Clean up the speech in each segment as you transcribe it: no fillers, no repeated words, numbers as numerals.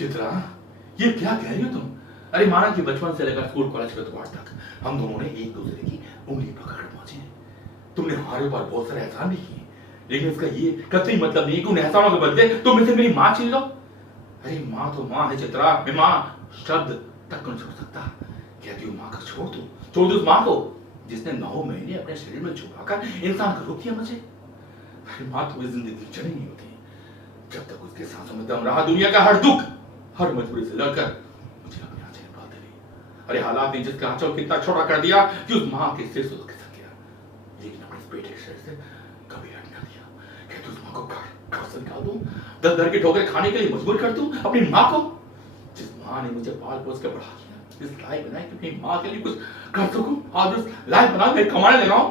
चित्रा, ये क्या कह रही हो तुम? अरे माना कि बचपन से लेकर स्कूल कॉलेज के द्वार तक हम दोनों ने एक दूसरे की उंगली पकड़ पहुंचे हैं। तुमने हमारे ऊपर बहुत सारे एहसान भी किए, लेकिन इसका ये कतई मतलब नहीं कि उन एहसानों के बदले तुम मुझसे मेरी माँ छीन लो। अरे माँ तो माँ है चित्रा, मैं माँ शब्द तक नहीं छोड़ सकता। कहती हूँ माँ का छोड़ दो उस माँ को जिसने 9 महीने अपने शरीर में छुपाकर इंसान का रूप दिया मुझे। अरे माँ तुम्हें जिंदगी चढ़ी नहीं होती जब तक उसके सांसों में दम रहा। दुनिया का हर दुख, हर मजबूरी से लड़कर मुझे अपने आंचल में बांध ली। अरे हालात ने जिसका आंचल कितना छोटा कर दिया कि उस माँ के सिर से खिसक गया, लेकिन अपने पेट के शरीर से कभी हट ना दिया। कहती उस माँ को घर से निकाल दूं, दर की ठोकरें खाने के लिए मजबूर कर दूं अपनी माँ को, जिस माँ ने मुझे पाल पोस कर बड़ा किया, इस लायक बनाया कि अपनी माँ के लिए कुछ कर सकूं। आज उस लायक बना मैं कमाने लगा हूं,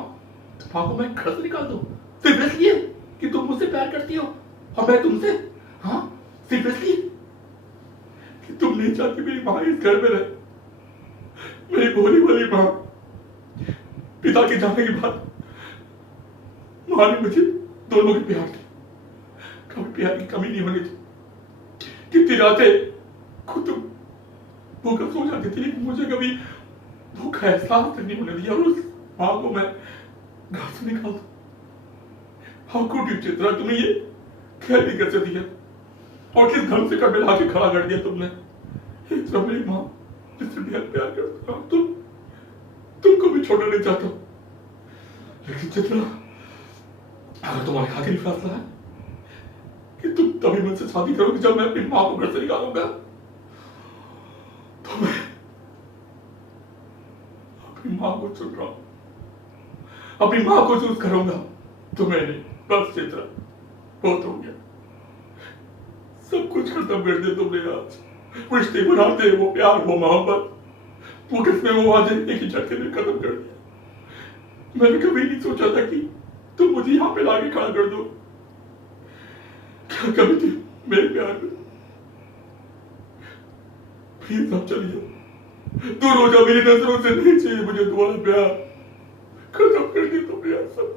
माँ को मैं घर से निकाल दूं सिर्फ इसलिए कि तुम मुझसे प्यार करती हो और मैं तुमसे। हाँ, सिर्फ इसलिए कि तुम नहीं चाहती मेरी माँ इस घर में रहे। मेरी भोली भोली माँ। पिता के जाने के बाद माँ ने मुझे दोनों के प्यार दी, कभी प्यार की कमी नहीं होनी थी। कितनी रातें खुद तुम भूखा सो जाती थी, लेकिन मुझे कभी भूखा एहसास तक नहीं होने दिया। और उस माँ को मैं घर से निकाल दूं। हाउ कुड यू चित्रा, तुम्हें ये कैसे कर सकती है? और किस ढंग से कभी लाके खड़ा कर दिया तुमने एक तरफ मेरी माँ जिससे बेहद प्यार करता हूं, तुमको भी छोड़ना नहीं चाहता। लेकिन चित्रा, अगर तुम्हारा आखिरी फैसला है कि तुम तभी मुझसे शादी करोगे जब मैं अपनी माँ को घर से निकालूंगा, तो मैं अपनी माँ को चुन रहा हूं, अपनी माँ को चूज करूंगा, तुम्हें नहीं। बस चित्रा, बहुत हो गया। सब कुछ खत्म कर दिया तुमने। आज रिश्ते बनाते, वो प्यार, वो मोहब्बत, वो किसमें वो वादे एक ही झटके में खत्म कर दिया। मैंने कभी नहीं सोचा था कि तुम मुझे यहाँ पे लाके खड़ा कर दो। क्या कभी थी मेरे प्यार में? प्लीज अब चलिए, दूर हो जाओ मेरी नजरों से। नहीं चाहिए मुझे तुम्हारा प्यार। खत्म कर दिया तुमने यार, सब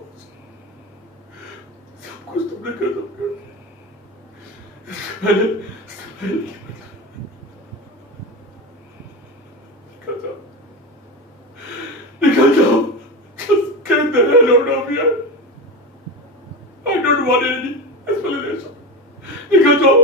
कुछ तुमने खत्म कर दिया। पहले निकल जाओ। Just get the hell out of here. I don't want any explanation. निकल जाओ।